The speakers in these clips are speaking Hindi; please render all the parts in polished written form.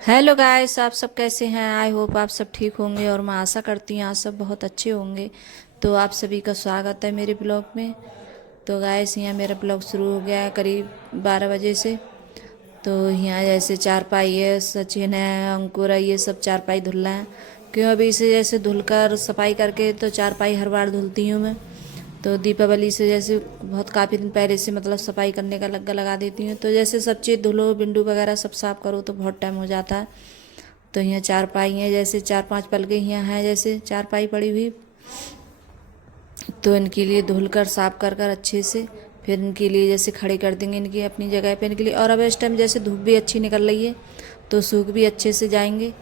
हेलो गाइस, आप सब कैसे हैं? आई होप आप सब ठीक होंगे और मैं आशा करती हूँ आप सब बहुत अच्छे होंगे। तो आप सभी का स्वागत है मेरे ब्लॉग में। तो गाइस, यहाँ मेरा ब्लॉग शुरू हो गया है करीब 12 बजे से। तो यहाँ जैसे चारपाई है, सचिन है, अंकुर है, ये सब चारपाई धुल रहे हैं। क्यों अभी इसे जैसे धुलकर सफाई करके तो चारपाई हर बार धुलती हूँ मैं। तो दीपावली से जैसे बहुत काफ़ी दिन पहले से मतलब सफाई करने का लग्गा लगा देती हूँ। तो जैसे सब चीज़ धुलो, बिंडू वगैरह सब साफ़ करो तो बहुत टाइम हो जाता है। तो यहाँ चारपाई हैं, जैसे 4-5 पलके यहाँ हैं, जैसे चारपाई पड़ी हुई। तो इनके लिए धुलकर साफ कर कर अच्छे से फिर इनके लिए जैसे खड़े कर देंगे इनकी अपनी जगह पे इनके लिए। और अब इस टाइम जैसे धूप भी अच्छी निकल रही है तो सूख भी अच्छे से जाएंगे।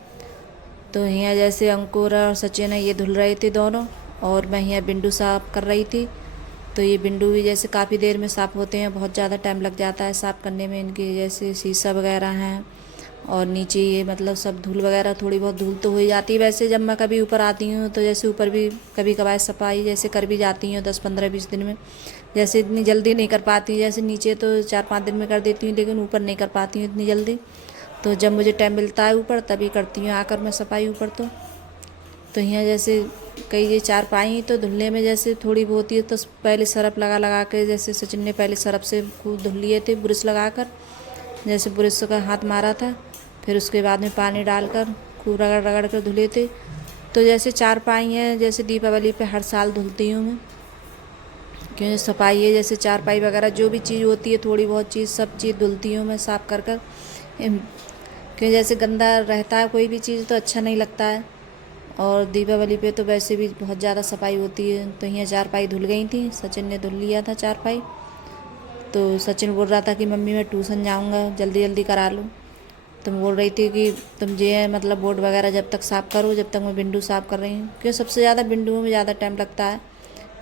तो यहाँ जैसे अंकुर और सचिन है, ये धुल रहे थे दोनों, और मैं यहाँ बिंडू साफ कर रही थी। तो ये बिंडू भी जैसे काफ़ी देर में साफ़ होते हैं, बहुत ज़्यादा टाइम लग जाता है साफ़ करने में इनके। जैसे शीशा वगैरह हैं और नीचे ये मतलब सब धूल वगैरह, थोड़ी बहुत धूल तो हो ही जाती है। वैसे जब मैं कभी ऊपर आती हूँ तो जैसे ऊपर भी कभी कभार सफाई जैसे कर भी जाती हूँ 10-15-20 दिन में। जैसे इतनी जल्दी नहीं कर पाती, जैसे नीचे तो 4-5 दिन में कर देती हूँ, लेकिन ऊपर नहीं कर पाती हूँ इतनी जल्दी। तो जब मुझे टाइम मिलता है ऊपर तभी करती हूँ आकर मैं सफाई ऊपर। तो यहाँ जैसे कई ये चारपाई तो धुलने में जैसे थोड़ी बहुत ही तो पहले सरफ लगा लगा के, जैसे सचिन ने पहले सरफ से खूब धुल लिए थे ब्रश लगा कर। जैसे ब्रश का हाथ मारा था, फिर उसके बाद में पानी डालकर खूब रगड़ रगड़ कर धुले थे। तो जैसे चारपाई हैं, जैसे दीपावली पे हर साल धुलती हूँ मैं। क्योंकि सफाई है, जैसे चारपाई वगैरह जो भी चीज़ होती है थोड़ी बहुत चीज़ सब चीज़ धुलती हूँ मैं साफ़ कर कर। क्योंकि जैसे गंदा रहता है कोई भी चीज़ तो अच्छा नहीं लगता है। और दीपावली पे तो वैसे भी बहुत ज़्यादा सफाई होती है। तो यहाँ चारपाई धुल गई थी, सचिन ने धुल लिया था चारपाई। तो सचिन बोल रहा था कि मम्मी मैं ट्यूशन जाऊँगा, जल्दी जल्दी करा लूँ। तुम बोल रही थी कि तुम ये मतलब बोर्ड वगैरह जब तक साफ़ करो, जब तक मैं बिंडू साफ़ कर रही हूँ। क्यों सबसे ज़्यादा बिंडुओं में ज़्यादा टाइम लगता है,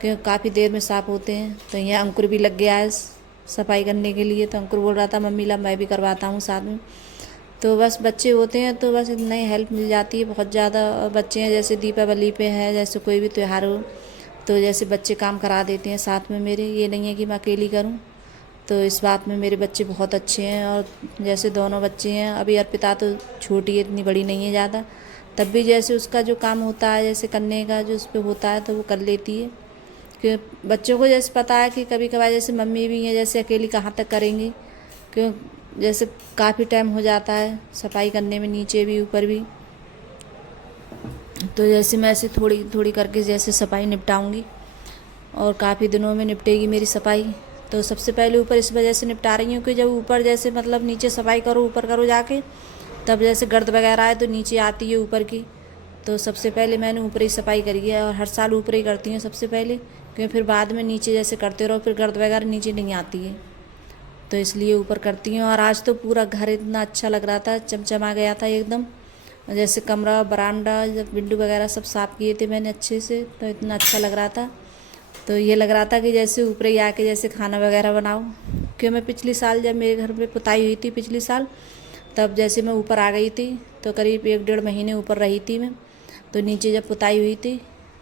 क्यों काफ़ी देर में साफ़ होते हैं। तो यहाँ अंकुर भी लग गया है सफाई करने के लिए। तो अंकुर बोल रहा था मम्मी ला मैं भी करवाता हूँ साथ में। तो बस बच्चे होते हैं तो बस इतना ही हेल्प मिल जाती है बहुत ज़्यादा। बच्चे हैं जैसे दीपावली पे है, जैसे कोई भी त्यौहार हो तो जैसे बच्चे काम करा देते हैं साथ में मेरे। ये नहीं है कि मैं अकेली करूं। तो इस बात में मेरे बच्चे बहुत अच्छे हैं। और जैसे दोनों बच्चे हैं, अभी अर्पिता तो छोटी है, इतनी बड़ी नहीं है ज़्यादा, तब भी जैसे उसका जो काम होता है जैसे करने का जो उस पर होता है तो वो कर लेती है। कि बच्चों को जैसे पता है कि कभी कभार जैसे मम्मी भी हैं, जैसे अकेली कहाँ तक करेंगी। क्यों जैसे काफ़ी टाइम हो जाता है सफाई करने में, नीचे भी ऊपर भी। तो जैसे मैं ऐसे थोड़ी थोड़ी करके जैसे सफाई निपटाऊंगी और काफ़ी दिनों में निपटेगी मेरी सफाई। तो सबसे पहले ऊपर इस वजह से निपटा रही हूँ कि जब ऊपर जैसे मतलब नीचे सफाई करो, ऊपर करो जाके, तब जैसे गर्द वगैरह आए तो नीचे आती है ऊपर की। तो सबसे पहले मैंने ऊपर ही सफाई करी है और हर साल ऊपर ही करती हूँ सबसे पहले, क्योंकि फिर बाद में नीचे जैसे करते रहो फिर गर्द वगैरह नीचे नहीं आती है। तो इसलिए ऊपर करती हूँ। और आज तो पूरा घर इतना अच्छा लग रहा था, चमचमा गया था एकदम। जैसे कमरा, बरामदा, जब विंडो वगैरह सब साफ़ किए थे मैंने अच्छे से, तो इतना अच्छा लग रहा था। तो ये लग रहा था कि जैसे ऊपर ही आके जैसे खाना वगैरह बनाओ। क्यों मैं पिछले साल जब मेरे घर में पुताई हुई थी पिछले साल, तब जैसे मैं ऊपर आ गई थी तो करीब 1-1.5 महीने ऊपर रही थी मैं। तो नीचे जब पुताई हुई थी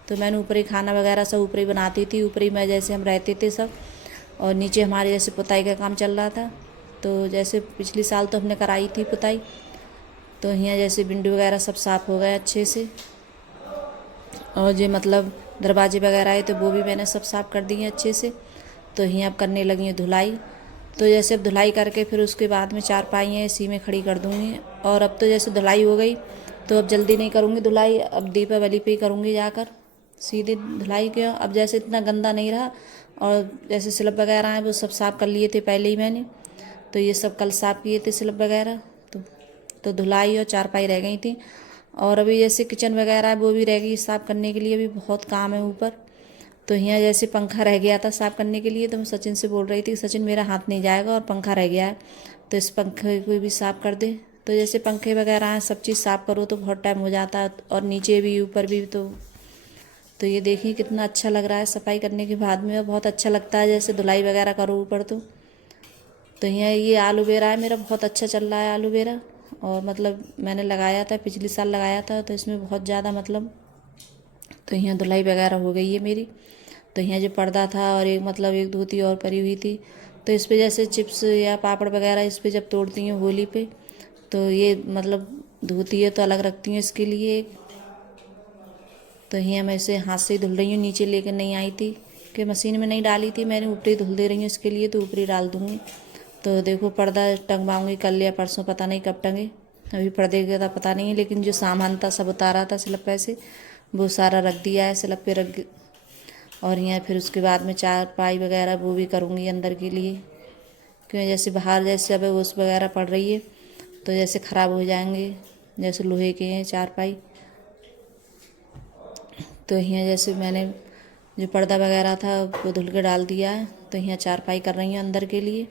तो मैंने ऊपर ही खाना वगैरह सब ऊपर ही बनाती थी, ऊपर ही मैं जैसे हम रहते थे सब। और नीचे हमारे जैसे पुताई का काम चल रहा था। तो जैसे पिछले साल तो हमने कराई थी पुताई। तो यहाँ जैसे विंडो वगैरह सब साफ़ हो गए अच्छे से। और जो मतलब दरवाजे वगैरह है तो वो भी मैंने सब साफ़ कर दिए अच्छे से। तो यहाँ अब करने लगी हूँ धुलाई। तो जैसे अब धुलाई करके फिर उसके बाद में चारपाई हैं इसी में खड़ी कर दूँगी। और अब तो जैसे धुलाई हो गई तो अब जल्दी नहीं करूँगी धुलाई, अब दीपावली पे ही करूँगी जाकर सीधे धुलाई। क्यों अब जैसे इतना गंदा नहीं रहा। और जैसे स्लैब वगैरह हैं वो सब साफ़ कर लिए थे पहले ही मैंने। तो ये सब कल साफ़ किए थे स्लैब वगैरह। तो धुलाई और चारपाई रह गई थी। और अभी जैसे किचन वगैरह है वो भी रह गई साफ़ करने के लिए, अभी बहुत काम है ऊपर। तो यहाँ जैसे पंखा रह गया था साफ़ करने के लिए, तो मैं सचिन से बोल रही थी सचिन मेरा हाथ नहीं जाएगा और पंखा रह गया है, तो इस पंखे को भी साफ़ कर दे। तो जैसे पंखे वगैरह हैं सब चीज़ साफ़ करो तो बहुत टाइम हो जाता है, और नीचे भी ऊपर भी। तो ये देखिए कितना अच्छा लग रहा है सफाई करने के बाद में, बहुत अच्छा लगता है जैसे धुलाई वगैरह करो ऊपर। तो यहाँ ये आलू बेरा है मेरा, बहुत अच्छा चल रहा है आलू बेरा। और मतलब मैंने लगाया था पिछले साल लगाया था, तो इसमें बहुत ज़्यादा मतलब। तो यहाँ धुलाई वगैरह हो गई है मेरी। तो यहाँ जो पर्दा था और एक मतलब एक धोती और परी हुई थी, तो इस पे जैसे चिप्स या पापड़ वगैरह इस पे जब तोड़ती हूँ होली पे, तो ये मतलब धोती है तो अलग रखती हूँ इसके लिए एक। तो यहाँ मैं इसे हाथ से ही धुल रही हूँ, नीचे लेकर नहीं आई थी कि मशीन में नहीं डाली थी मैंने, ऊपरी धुल दे रही हूँ इसके लिए, तो ऊपरी डाल दूँगी। तो देखो पर्दा टंगवाऊँगी कल या परसों, पता नहीं कब टंगे, अभी पर्दे का पता नहीं है। लेकिन जो सामान था सब उतारा था स्लैब पे से, वो सारा रख दिया है स्लैब पे रख। और यहाँ फिर उसके बाद में चारपाई वगैरह वो भी करूँगी अंदर के लिए, क्योंकि जैसे बाहर जैसे अब ओस वगैरह पड़ रही है तो जैसे ख़राब हो जाएंगे, जैसे लोहे के हैं चारपाई। तो यहाँ जैसे मैंने जो पर्दा वगैरह था वो धुल के डाल दिया है, तो यहाँ चारपाई कर रही हूँ अंदर के लिए।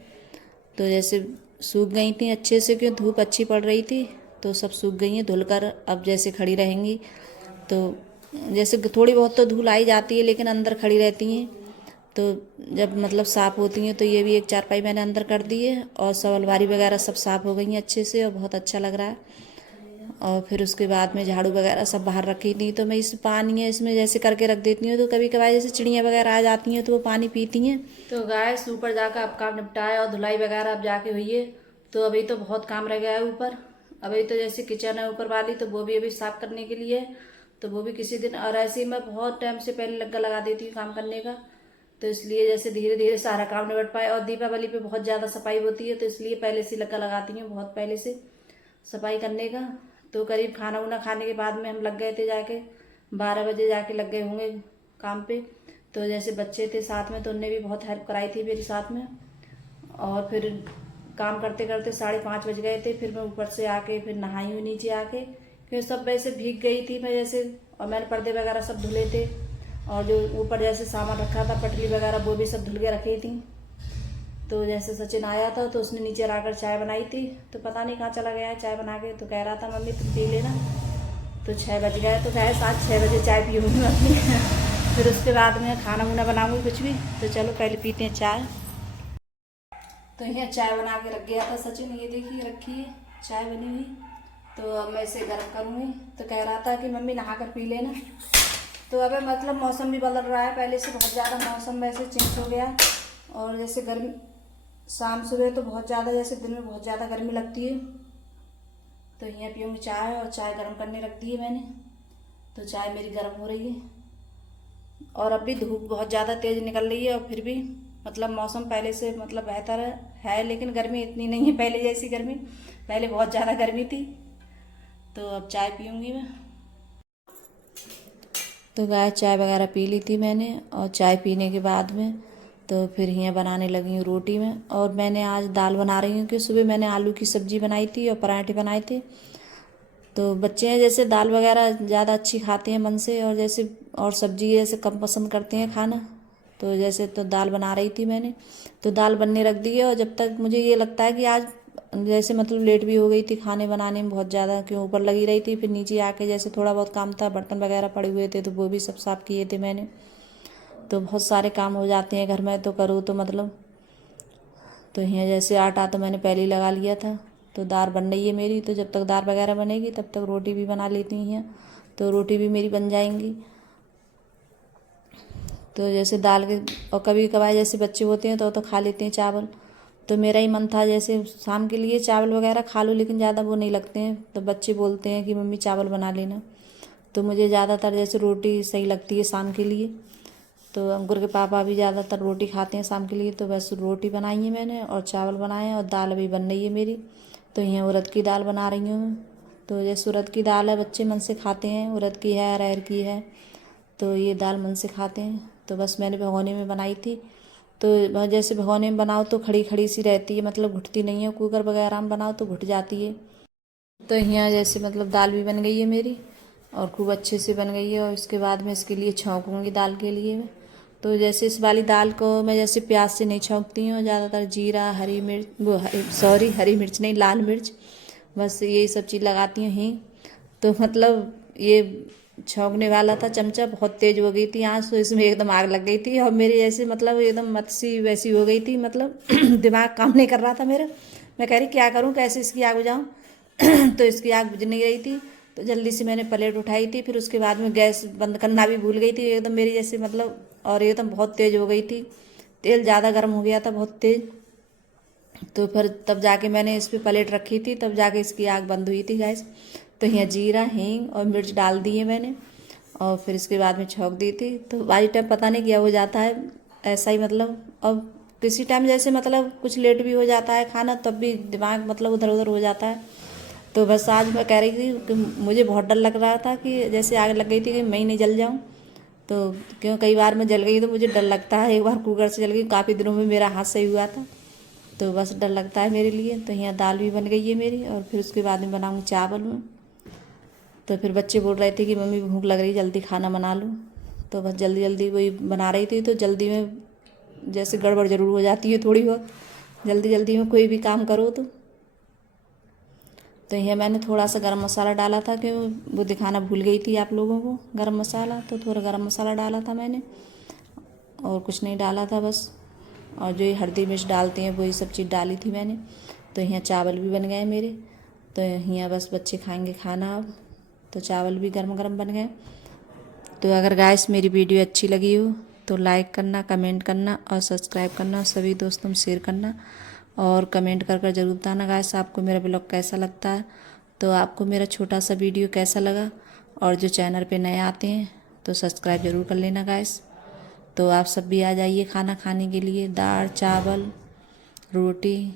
तो जैसे सूख गई थी अच्छे से, क्यों धूप अच्छी पड़ रही थी, तो सब सूख गई हैं धुलकर। अब जैसे खड़ी रहेंगी तो जैसे थोड़ी बहुत तो धूल आई जाती है, लेकिन अंदर खड़ी रहती हैं तो जब मतलब साफ़ होती हैं। तो ये भी एक चारपाई मैंने अंदर कर दी है, और सब अलमारी वगैरह सब साफ़ हो गई हैं अच्छे से, और बहुत अच्छा लग रहा है। और फिर उसके बाद में झाड़ू वगैरह सब बाहर रखी थी, तो मैं इस पानी है इसमें जैसे करके रख देती हूँ। तो कभी कभार जैसे चिड़ियाँ वगैरह आ जाती हैं तो वो पानी पीती हैं। तो गैस ऊपर जाकर अब काम निपटाया, और धुलाई वगैरह अब जाके हुई है। तो अभी तो बहुत काम रह गया है ऊपर। अभी तो जैसे किचन है ऊपर वाली, तो वो भी अभी साफ़ करने के लिए है, तो वो भी किसी दिन। और ऐसे ही मैं बहुत टाइम से पहले लगा देती हूँ काम करने का, तो इसलिए जैसे धीरे धीरे सारा काम निपट पाए। और दीपावली पे बहुत ज़्यादा सफाई होती है, तो इसलिए पहले से लगाती हूँ बहुत पहले से सफाई करने का। तो करीब खाना वाना खाने के बाद में हम लग गए थे, जाके 12 बजे जाके लग गए होंगे काम पे। तो जैसे बच्चे थे साथ में, तो उनने भी बहुत हेल्प कराई थी मेरे साथ में। और फिर काम करते करते 5:30 बज गए थे। फिर मैं ऊपर से आके फिर नहाई हुई नीचे आके, क्योंकि सब वैसे भीग गई थी मैं जैसे। और मैंने पर्दे वगैरह सब धुले थे, और जो ऊपर जैसे सामान रखा था पटली वगैरह वो भी सब धुल के रखी थी। तो जैसे सचिन आया था तो उसने नीचे आकर चाय बनाई थी, तो पता नहीं कहाँ चला गया है चाय बना के। तो कह रहा था मम्मी तुम पी लेना। तो 6 बज गए, तो कहे 7-6 बजे चाय पीऊँगी मम्मी। फिर उसके बाद में खाना वाना बनाऊँगी कुछ भी। तो चलो पहले पीते हैं चाय। तो यहाँ चाय बना के रख गया था सचिन, ये देखिए रखी है चाय बनी हुई। तो अब मैं इसे गर्म करूँगी। तो कह रहा था कि मम्मी नहा कर पी लेना। तो अब मतलब मौसम भी बदल रहा है, पहले से बहुत ज़्यादा मौसम वैसे चेंज हो गया। और जैसे गर्मी शाम सुबह तो बहुत ज़्यादा, जैसे दिन में बहुत ज़्यादा गर्मी लगती है। तो यहाँ पीऊँगी चाय, और चाय गर्म करने रख दी है मैंने। तो चाय मेरी गर्म हो रही है। और अब भी धूप बहुत ज़्यादा तेज़ निकल रही है, और फिर भी मतलब मौसम पहले से मतलब बेहतर है, लेकिन गर्मी इतनी नहीं है पहले जैसी गर्मी। पहले बहुत ज़्यादा गर्मी थी। तो अब चाय पीऊँगी मैं। तो गाय चाय वगैरह पी ली थी मैंने, और चाय पीने के बाद में तो फिर यहाँ बनाने लगी हूँ रोटी में। और मैंने आज दाल बना रही हूँ, कि सुबह मैंने आलू की सब्ज़ी बनाई थी और पराठे बनाए थे। तो बच्चे हैं जैसे दाल वगैरह ज़्यादा अच्छी खाते हैं मन से, और जैसे और सब्ज़ी जैसे कम पसंद करते हैं खाना। तो जैसे तो दाल बना रही थी मैंने, तो दाल बनने रख दी है। और जब तक मुझे ये लगता है कि आज जैसे मतलब लेट भी हो गई थी खाने बनाने में बहुत ज़्यादा, क्यों ऊपर लगी रही थी। फिर नीचे आके जैसे थोड़ा बहुत काम था, बर्तन वगैरह पड़े हुए थे तो वो भी सब साफ़ किए थे मैंने। तो बहुत सारे काम हो जाते हैं घर में तो करूँ तो मतलब। तो यहाँ जैसे आटा तो मैंने पहले ही लगा लिया था। तो दाल बन रही है मेरी, तो जब तक दाल वगैरह बनेगी तब तक रोटी भी बना लेती हैं। तो रोटी भी मेरी बन जाएंगी। तो जैसे दाल के, और कभी कभार जैसे बच्चे होते हैं तो खा लेते हैं चावल। तो मेरा ही मन था जैसे शाम के लिए चावल वगैरह खा लो, लेकिन ज़्यादा वो नहीं लगते हैं। तो बच्चे बोलते हैं कि मम्मी चावल बना लेना। तो मुझे ज़्यादातर जैसे रोटी सही लगती है शाम के लिए। तो अंकुर के पापा भी ज़्यादातर रोटी खाते हैं शाम के लिए। तो बस रोटी बनाई है मैंने, और चावल बनाए हैं, और दाल अभी बन रही है मेरी। तो यहाँ उड़द की दाल बना रही हूँ मैं। तो जैसे उड़द की दाल है बच्चे मन से खाते हैं, उड़द की है अरहर की है, तो ये दाल मन से खाते हैं। तो बस मैंने भगोने में बनाई थी। तो जैसे भगोने में बनाओ तो खड़ी खड़ी सी रहती है, मतलब घुटती नहीं है। कुकर वगैरह में बनाओ तो घुट जाती है। तो यहाँ जैसे मतलब दाल भी बन गई है मेरी, और खूब अच्छे से बन गई है। और इसके बाद में इसके लिए छौंकूँगी दाल के लिए मैं। तो जैसे इस वाली दाल को मैं जैसे प्याज से नहीं छौंकती हूँ, ज़्यादातर जीरा, हरी मिर्च, वो हरी मिर्च नहीं, लाल मिर्च, बस यही सब चीज़ लगाती हूँ हींग। तो मतलब ये छौंकने वाला था चमचा, बहुत तेज़ हो गई थी आँच, तो इसमें एकदम आग लग गई थी। और मेरी जैसे मतलब एकदम मत सी वैसी हो गई थी, मतलब दिमाग काम नहीं कर रहा था मेरा। मैं कह रही क्या करूँ, कैसे इसकी आग बुझाऊँ। तो इसकी आग बुझ नहीं रही थी। तो जल्दी से मैंने प्लेट उठाई थी। फिर उसके बाद में गैस बंद करना भी भूल गई थी एकदम मेरी जैसे मतलब। और एकदम बहुत तेज़ हो गई थी, तेल ज़्यादा गर्म हो गया था बहुत तेज़। तो फिर तब जाके मैंने इस पर प्लेट रखी थी, तब जाके इसकी आग बंद हुई थी गैस। तो यहाँ जीरा हींग और मिर्च डाल दिए मैंने, और फिर इसके बाद में छौंक दी थी। तो बारी टाइम पता नहीं क्या हो जाता है, ऐसा ही मतलब। अब किसी टाइम जैसे मतलब कुछ लेट भी हो जाता है खाना, तब भी दिमाग मतलब उधर उधर हो जाता है। तो बस आज मैं कह रही थी कि मुझे बहुत डर लग रहा था कि जैसे आग लग गई थी कि मैं ही नहीं जल जाऊँ। तो क्यों कई बार मैं जल गई तो मुझे डर लगता है, एक बार कुकर से जल गई, काफ़ी दिनों में मेरा हाथ सही हुआ था। तो बस डर लगता है मेरे लिए। तो यहाँ दाल भी बन गई है मेरी, और फिर उसके बाद में बनाऊँगी चावल में। तो फिर बच्चे बोल रहे थे कि मम्मी भूख लग रही, जल्दी खाना बना लो। तो बस जल्दी जल्दी वही बना रही थी। तो जल्दी में जैसे गड़बड़ ज़रूर हो जाती है थोड़ी बहुत, जल्दी जल्दी में कोई भी काम करो तो यह मैंने थोड़ा सा गरम मसाला डाला था, कि वो दिखाना भूल गई थी आप लोगों को गरम मसाला। तो थोड़ा गरम मसाला डाला था मैंने, और कुछ नहीं डाला था बस। और जो ये हल्दी मिर्च डालते हैं वही सब चीज़ डाली थी मैंने। तो यहाँ चावल भी बन गए मेरे। तो यहाँ बस बच्चे खाएंगे खाना अब। तो चावल भी गर्म गर्म बन गए। तो अगर गाइस मेरी वीडियो अच्छी लगी हो तो लाइक करना, कमेंट करना और सब्सक्राइब करना, सभी दोस्तों में शेयर करना, और कमेंट कर ज़रूर बताना गाइस आपको मेरा ब्लॉग कैसा लगता है। तो आपको मेरा छोटा सा वीडियो कैसा लगा, और जो चैनल पे नए आते हैं तो सब्सक्राइब ज़रूर कर लेना गाइस। तो आप सब भी आ जाइए खाना खाने के लिए, दाल चावल रोटी।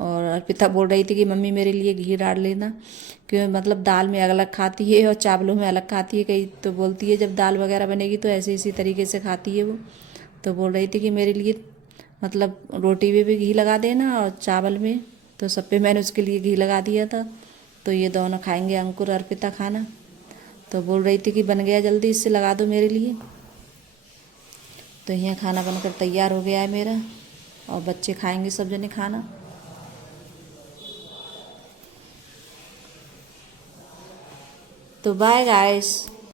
और अर्पिता बोल रही थी कि मम्मी मेरे लिए घी डाल लेना, क्यों मतलब दाल में अलग खाती है और चावलों में अलग खाती है कहीं। तो बोलती है जब दाल वगैरह बनेगी तो ऐसे इसी तरीके से खाती है वो। तो बोल रही थी कि मेरे लिए मतलब रोटी में भी घी लगा देना और चावल में। तो सब पे मैंने उसके लिए घी लगा दिया था। तो ये दोनों खाएंगे, अंकुर अर्पिता, खाना। तो बोल रही थी कि बन गया, जल्दी इससे लगा दो मेरे लिए। तो यहाँ खाना बनकर तैयार हो गया है मेरा, और बच्चे खाएंगे सब जने खाना। तो बाय गाइस।